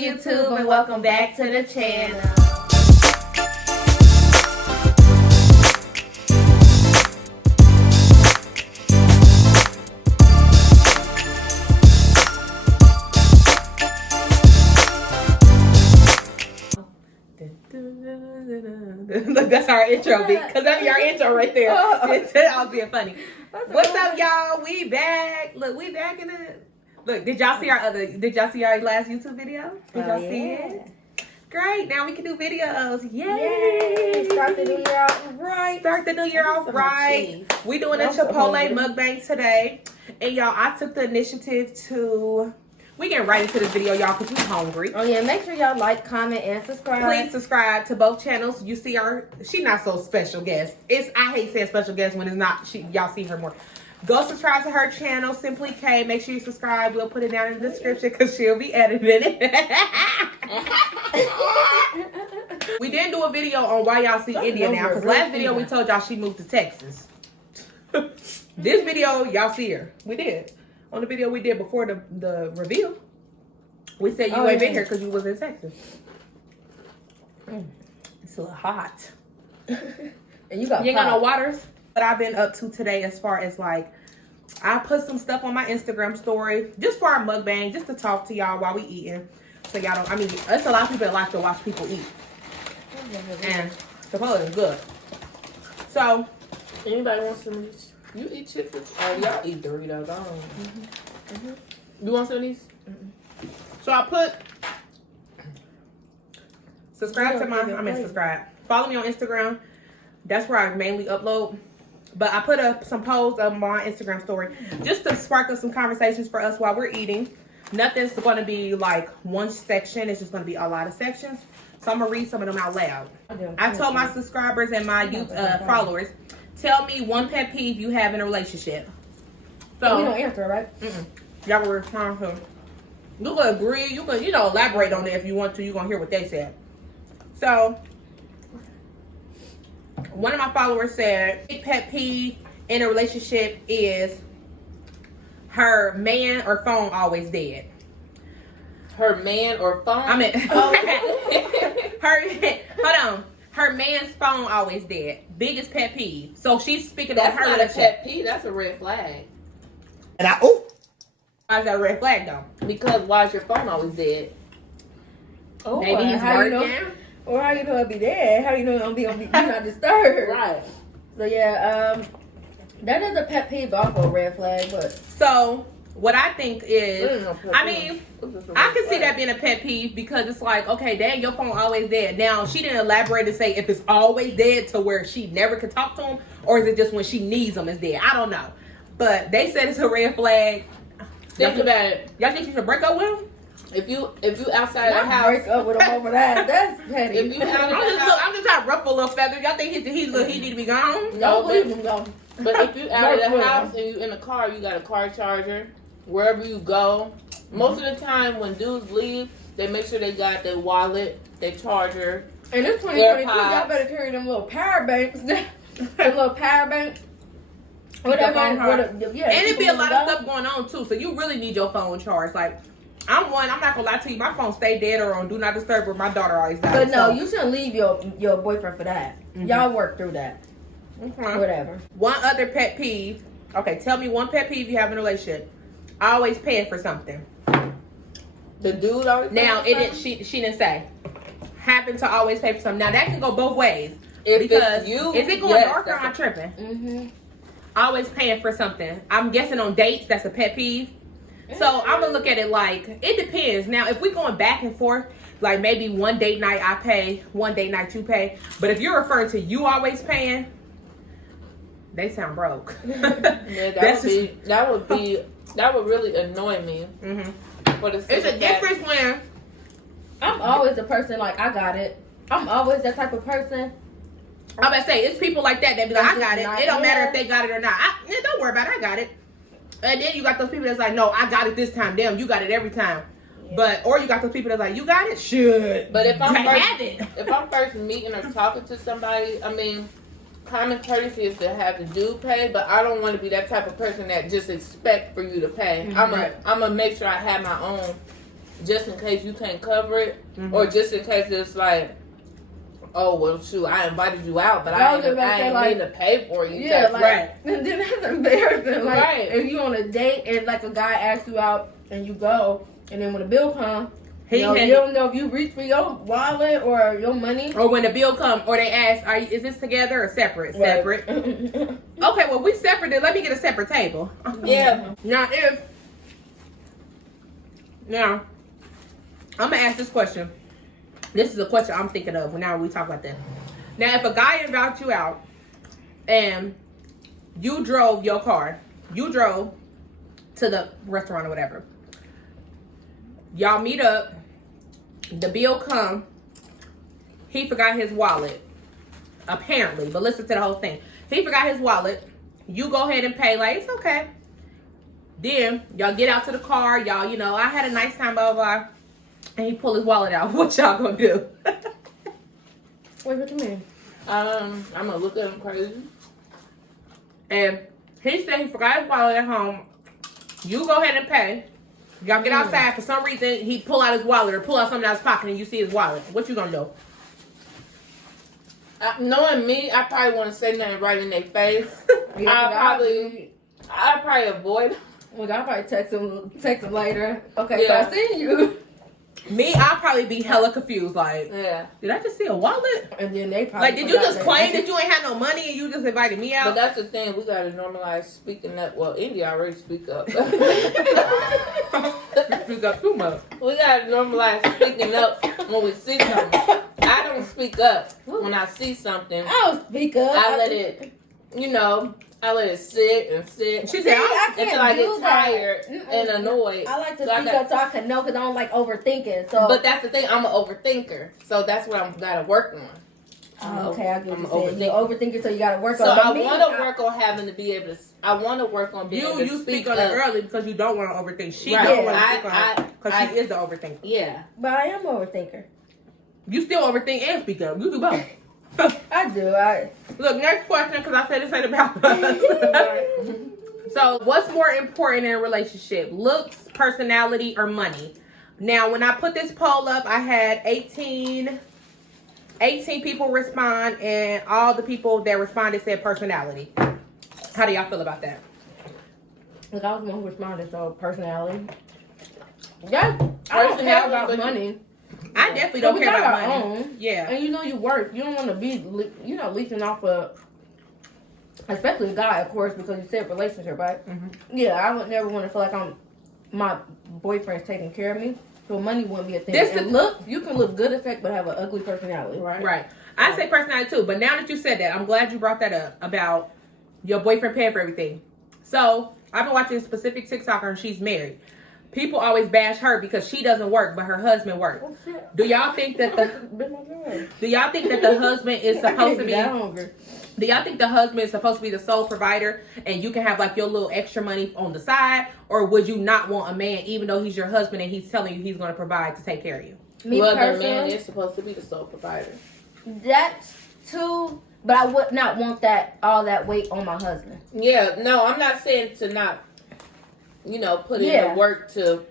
YouTube and welcome back to the channel. Look, that's our intro beat, because that's our intro right there. I'll be funny. What's up, y'all? We back. Look, we back in the. Look, did y'all see our last YouTube video? Did y'all see it? Great. Now we can do videos. Yay! Start the new year off right. Start the new year off right. We doing a Chipotle mukbang today, and y'all, I took the initiative to. We getting right into this video, y'all, because we hungry. Oh, yeah. Make sure y'all like, comment, and subscribe. Please subscribe to both channels. You see her. She not so special guest. I hate saying special guest when it's not. Y'all see her more. Go subscribe to her channel, Simply K. Make sure you subscribe. We'll put it down in the description because she'll be editing it. We didn't do a video on why y'all see India now, because last video we told y'all she moved to Texas. This video, y'all see her. We did. On the video we did before the reveal, we said you ain't been here because you was in Texas. It's a little hot. And you ain't got no waters? What I've been up to today as far as like, I put some stuff on my Instagram story just for our mukbang, just to talk to y'all while we eating. So y'all don't, I mean, there's a lot of people that like to watch people eat. And Chipotle is good. So, anybody want some of these? You eat chips? Oh, y'all eat Doritos. I don't know. You want some of these? So I put, subscribe. Follow me on Instagram. That's where I mainly upload. But I put up some posts on my Instagram story just to spark up some conversations for us while we're eating. Nothing's going to be like one section. It's just going to be a lot of sections. So I'm going to read some of them out loud. I told my subscribers and my followers, tell me one pet peeve you have in a relationship. So you don't answer, right? Y'all will respond to. You can agree. You can, elaborate on it if you want to. You're going to hear what they said. So, one of my followers said, big pet peeve in a relationship is her man or phone always dead. Her man or phone? I mean, her man's phone always dead. Biggest pet peeve. So she's speaking of her relationship. That's not a pet peeve. That's a red flag. And why is that a red flag though? Because why is your phone always dead? Oh, maybe he's working. Or how you know it'll be dead? How you know it'll be not disturbed? Right. So yeah, that is a pet peeve, but also a red flag. But so what I think is, I mean, I can see that being a pet peeve because it's like, okay, dang, your phone always dead. Now she didn't elaborate to say if it's always dead to where she never can talk to him, or is it just when she needs him is dead? I don't know. But they said it's a red flag. Think about it. Y'all think you should break up with him? If you outside the house, break up with him over that. That's petty. If you out of the house, I'm just trying to ruffle a little feather. Y'all think he need to be gone? No, leave him go. But if you out of the house and you in the car, you got a car charger. Wherever you go, most of the time when dudes leave, they make sure they got their wallet, their charger. And it's 2022. Y'all better carry them little power banks. Them little power banks. Whatever. And it be a lot of stuff going on too. So you really need your phone charged. Like, I'm not gonna lie to you, my phone stay dead or on do not disturb where my daughter always dies. But no, you shouldn't leave your boyfriend for that. Y'all work through that. Whatever. One other pet peeve. Okay, tell me one pet peeve you have in a relationship. Always paying for something. The dude always. Now it didn't. She didn't say. Happen to always pay for something. Now that can go both ways. Because is it going dark or am I tripping? Always paying for something. I'm guessing on dates that's a pet peeve. So I'm gonna look at it like it depends. Now if we going back and forth, like maybe one date night I pay, one date night you pay. But if you're referring to you always paying, they sound broke. Yeah, that would really annoy me. But it's a difference when I'm always a person like I got it. I'm always that type of person. I'm about to say it's people like that be like I got it. It don't matter if they got it or not. Don't worry about it. I got it. And then you got those people that's like, no, I got it this time. Damn, you got it every time. But or you got those people that's like, you got it, should. But if I'm first meeting or talking to somebody, I mean, common courtesy is to have the dude pay, but I don't want to be that type of person that just expect for you to pay. I'm gonna make sure I have my own just in case you can't cover it, or just in case it's like, oh well, shoot, I invited you out, but I ain't need to pay for you. Yeah, like, right. And then that's embarrassing. Like, Right. if you on a date and like a guy asks you out and you go, and then when the bill comes, you don't know if you reach for your wallet or your money. Or when the bill come, or they ask, is this together or separate? Right. Separate. Okay, well, we separate it. Let me get a separate table. Yeah. Now, I'm going to ask this question. This is a question I'm thinking of now we talk about that. Now, if a guy invites you out and you drove your car, you drove to the restaurant or whatever. Y'all meet up. The bill come. He forgot his wallet. Apparently. But listen to the whole thing. He forgot his wallet. You go ahead and pay. Like, it's okay. Then, y'all get out to the car. Y'all, I had a nice time, blah, blah, blah. And he pull his wallet out. What y'all gonna do? Wait, what you mean? I'm gonna look at him crazy. And he said he forgot his wallet at home. You go ahead and pay. Y'all get outside. For some reason, he pull out his wallet or pull out something out of his pocket and you see his wallet. What you gonna do? Knowing me, I probably want to say nothing right in their face. I'd probably avoid. Look, I'll probably text him later. Okay, Yeah. so I seen you. Me, I'll probably be hella confused. Like, Yeah. did I just see a wallet? And then they probably Like, did you just claim that you ain't had no money and you just invited me out? But that's the thing. We gotta normalize speaking up. Well, India already speak up. Speak up too much. We gotta normalize speaking up when we see something. I don't speak up when I see something. I don't speak up. I let it, I let it sit and sit. She said, I can't until I do get that. tired and annoyed. I like to So speak up so I can know because I don't like overthinking. So, But that's the thing. I'm an overthinker, so that's what I'm gotta work on. okay, I get I'm what you're saying. You're overthinking, so you got to work So on. I want to work on having to be able to. I want to work on being able to you speak speak on up. it early because you don't want to overthink. She Right. don't want to speak on it because I- she is the overthinker. Yeah. But I am an overthinker. You still overthink and speak up. You do both. I do. Look, next question, because I said this ain't about us. So, what's more important in a relationship? Looks, personality, or money? Now, when I put this poll up, I had 18 people respond, and all the people that responded said personality. How do y'all feel about that? Look, I was the one who responded, so personality. Yeah, I don't care about money. I definitely don't care about money. Own, Yeah. and you work. You don't want to be, leeching off of, especially a guy, of course, because you said relationship, right? Mm-hmm. Yeah, I would never want to feel like my boyfriend's taking care of me. So money wouldn't be a thing. You can look good as heck, but have an ugly personality, right? Right. I say personality too, but now that you said that, I'm glad you brought that up about your boyfriend paying for everything. So I've been watching a specific TikToker and she's married. People always bash her because she doesn't work, but her husband works. Do y'all think that the husband is supposed to be? Do y'all think the husband is supposed to be the sole provider and you can have like your little extra money on the side, or would you not want a man even though he's your husband and he's telling you he's going to provide to take care of you? Well, the man is supposed to be the sole provider. That's too, but I would not want all that weight on my husband. Yeah, no, I'm not saying to not, put in the work to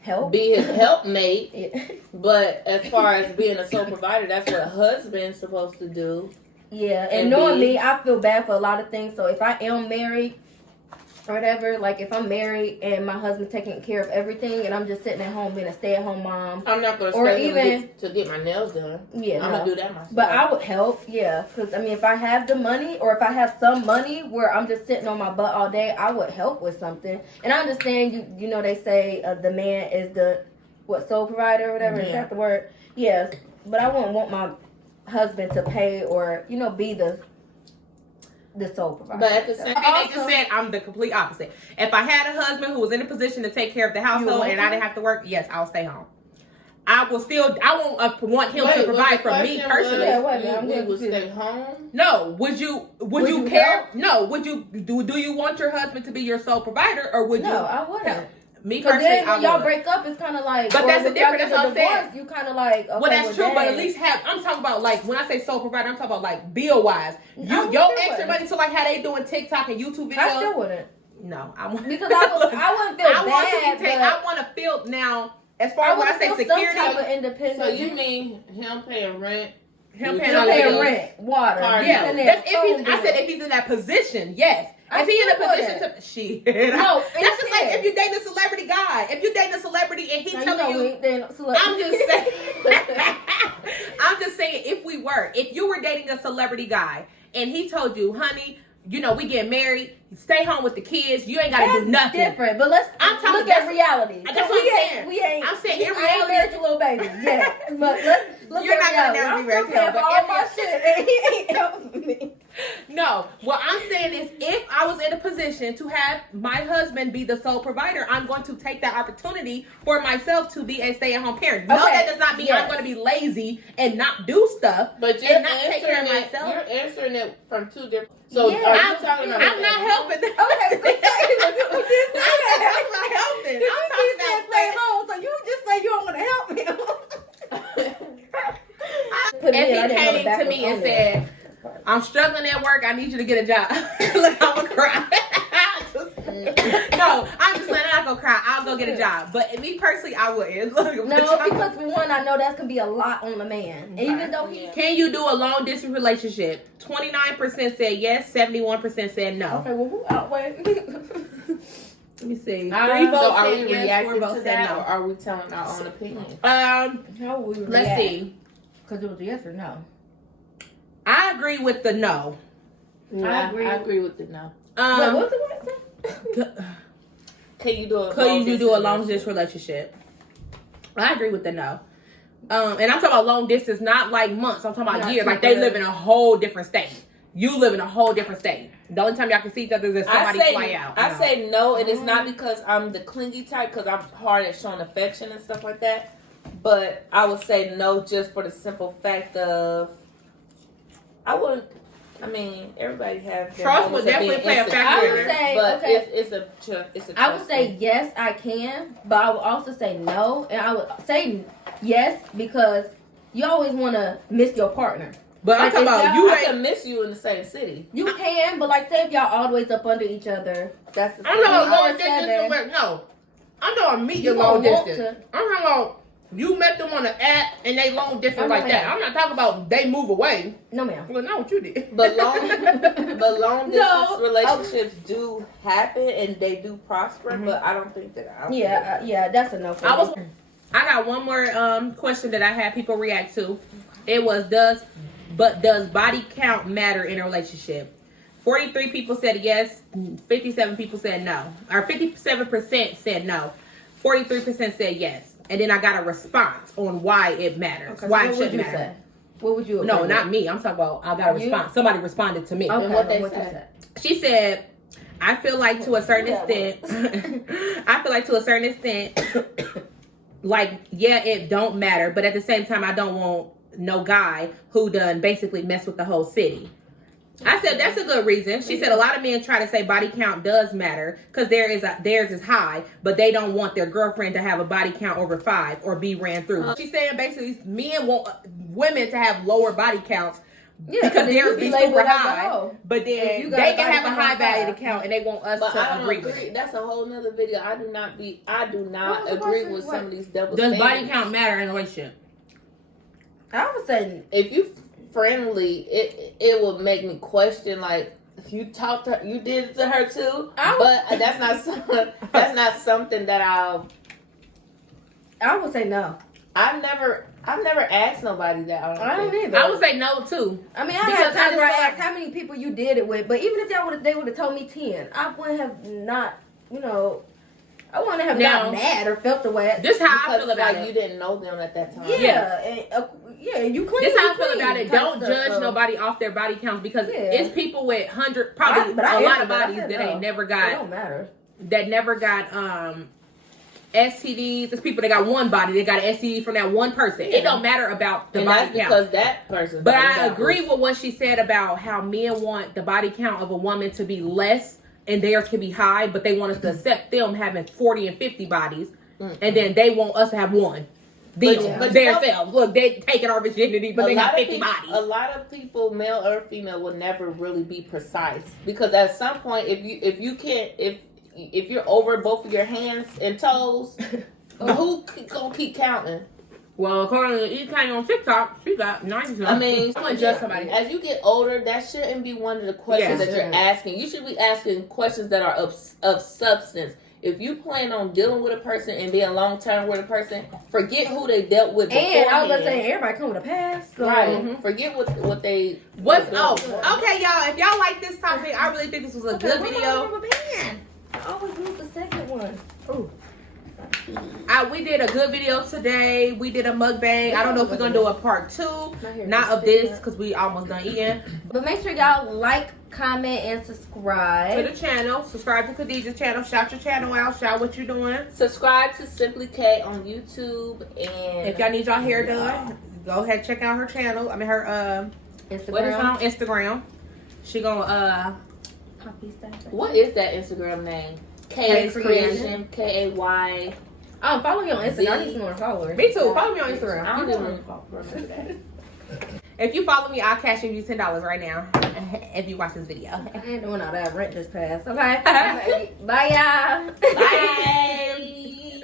help, be his helpmate. Yeah. But as far as being a sole provider, that's what a husband's supposed to do. Yeah, and knowing me, I feel bad for a lot of things. So if I am married or whatever, like if I'm married and my husband's taking care of everything and I'm just sitting at home being a stay-at-home mom. I'm not going to stay to get my nails done. Yeah, I'm going to do that myself. But I would help, yeah. Because, if I have the money or if I have some money where I'm just sitting on my butt all day, I would help with something. And I understand, they say the man is the, sole provider or whatever. Yeah. Is that the word? Yes. But I wouldn't want my husband to pay or, be the sole provider. But at the same time, they just said I'm the complete opposite. If I had a husband who was in a position to take care of the household and I didn't have to work, yes, I'll stay home. I won't want him to provide for me personally. You would stay home? No. Would you care? Help? No. Would you do you want your husband to be your sole provider, or would you? No, I wouldn't. Help? Me personally, then when y'all break up, it's kind of like. But that's the difference. That's what I'm saying. You kind of like. Okay, well, that's true. But at least I'm talking about like when I say sole provider, I'm talking about like bill wise. Your extra money to like how they doing TikTok and YouTube videos. I still wouldn't. No, I wouldn't. Because I wouldn't feel bad. I want to feel now. as far as when I say Some security, type of independence. So you mean him paying rent? him Him paying all the paying bills. rent, water. Car Yeah, bill. that's if he's. I said if he's in that position, yes. I If he's in a still would position that. to, shit. No, That's just like if you date a celebrity guy. If you date a celebrity and he Now, telling you, I'm just saying. I'm just saying if you were dating a celebrity guy and he told you, honey, you know, we get married, stay home with the kids, you ain't gotta do nothing. Different, but let's I'm talking look at reality. That's what I'm saying. We ain't. I'm saying in I ain't reality, married your little baby. Yeah, but let's look You're at not gonna reality. never I'm be married still to him, paying for but all every- my shit, and he ain't helping me. No, what I'm saying is if I was in a position to have my husband be the sole provider, I'm going to take that opportunity for myself to be a stay-at-home parent. No, Okay, that does not mean I'm yes. going to be lazy and not do stuff, But you're and not take care of answering it. myself. You're answering it from two different. So Yeah, are you I'm, talking about? I'm not helping. Okay, so you just say I'm that. not helping. You I'm just talking said about stay home, so you just say you don't want to help me. Put it in, I if didn't know the he came to backwards me and on there. said, I'm struggling at work, I need you to get a job. Look, I'm gonna cry. No, I'm just letting. I'm not gonna cry. I'll go get a job. But me personally, I wouldn't. Look, No, because for one, I know that's gonna be a lot on the man. And even though he. Can you do a long distance relationship? 29% said yes, 71% said no. Okay, well, who outweighed? Let me see. 3 So votes So are we said yes, 4 reacting votes to said that, no. or are we telling our own opinion? How we Let's see. Because it was a yes or no. I agree with the no. Yeah, agree. I agree with the no. Wait, what's the one? Can you do a Could you do a long distance relationship? I agree with the no. And I'm talking about long distance, not like months. I'm talking about Not years. Like they temporary. live in a whole different state. You live in a whole different state. The only time y'all can see each other is if somebody fly out. I say no, and it's not because I'm the clingy type, because I'm hard at showing affection and stuff like that. But I would say no just for the simple fact of everybody has their Trust moments would of definitely being play a insecure, factor. I would say, but okay. it's a I would trust say thing. yes, I can, but I would also say no, and I would say yes because you always want to miss your partner. But I'm Like, talking if about y'all- you I ain't. can miss you in the same city. You can, but like say if y'all always up under each other, that's the I'm not thing. long Or distance. seven. But no, I'm talking meet You your long gonna want distance. I'm talking about you met them on the app and they long distance I'm like not that. mad. I'm not talking about they move away. No, ma'am. Well, not what you did. But long distance No. relationships do happen and they do prosper. But I don't think that. Yeah, that's a no for me. I got one more question that I had people react to. It was does body count matter in a relationship? 43 people said yes, 57 people said no. Or 57% said no. 43% said yes. And then I got a response on why it matters. Okay, why so it what would shouldn't you matter. say? What would you agree No, with? not me. I'm talking about I got a You? response. Somebody responded to me. Okay, And what they you said. She said, I feel like to a certain extent, like, yeah, it don't matter. But at the same time, I don't want no guy who done basically mess with the whole city. I said, that's a good reason. She said, a lot of men try to say body count does matter because theirs is high, but they don't want their girlfriend to have a body count over 5 or be ran through. She's saying basically men want women to have lower body counts because theirs be super high, but then you they got a can have a body high count value of count and they want us But to I don't agree agree. with it. That's a whole nother video. I do not What was the agree question? with What? some of these double Does standards. body count matter in a relationship? I would say If you friendly, it will make me question like you talked to her, you did it to her too. But that's not something that I would say no. I've never asked nobody that. I don't either. I would say no too. I mean, I Because had times I where I just asked how many people you did it with, but even if they would have told me 10, I wouldn't have not, I wouldn't have gotten mad or felt the way. This how I Because feel about like it. you didn't know them at that time. Yeah, and you clean. This how I you feel clean about it. type Don't stuff, judge so. nobody off their body counts because Yeah. it's people with probably But I a lot answered of that. I bodies said that no. ain't never It got don't matter. STDs. It's people that got one body. They got an STD from that one person. It don't matter about the And body that's count. because that person. But I agree with what she said about how men want the body count of a woman to be less and theirs can be high, but they want us to accept them having 40 and 50 bodies, and then they want us to have one. But Themselves. Look, they taking our virginity, but they got 50 bodies. A lot of people, male or female, will never really be precise because at some point, if you're over both of your hands and toes, But who gonna keep counting? Well, according to E-Kanye on TikTok, she got 90. I mean, I'm gonna judge somebody. as you get older, that shouldn't be one of the questions Yeah, that you're asking. You should be asking questions that are of substance. If you plan on dealing with a person and being long term with a person, forget who they dealt with beforehand. And I was gonna say everybody come with a past. So. Right. Forget what they. Okay, y'all. If y'all like this topic, I really think this was a good video. I always lose the second one. Ooh. We did a good video today. We did a mukbang. I don't know if we're gonna do a part 2, not of this, because we almost done eating. But make sure y'all like, comment, and subscribe To the channel. Subscribe to Khadijah's channel. Shout your channel out. Shout what you're doing. Subscribe to Simply K on YouTube, and If y'all need y'all hair done, go ahead check out her channel. I mean her Instagram. what is it on Instagram? She gonna Poppy stuff. what is that Instagram name? K's Creation. KAY. Oh, follow me on Instagram. I just want to follow her. Me too. Follow me on Instagram. I don't even remember that. If you follow me, I'll cash you $10 right now. If you watch this video. I ain't doing all that. Rent just passed. Okay. Bye, y'all. Bye.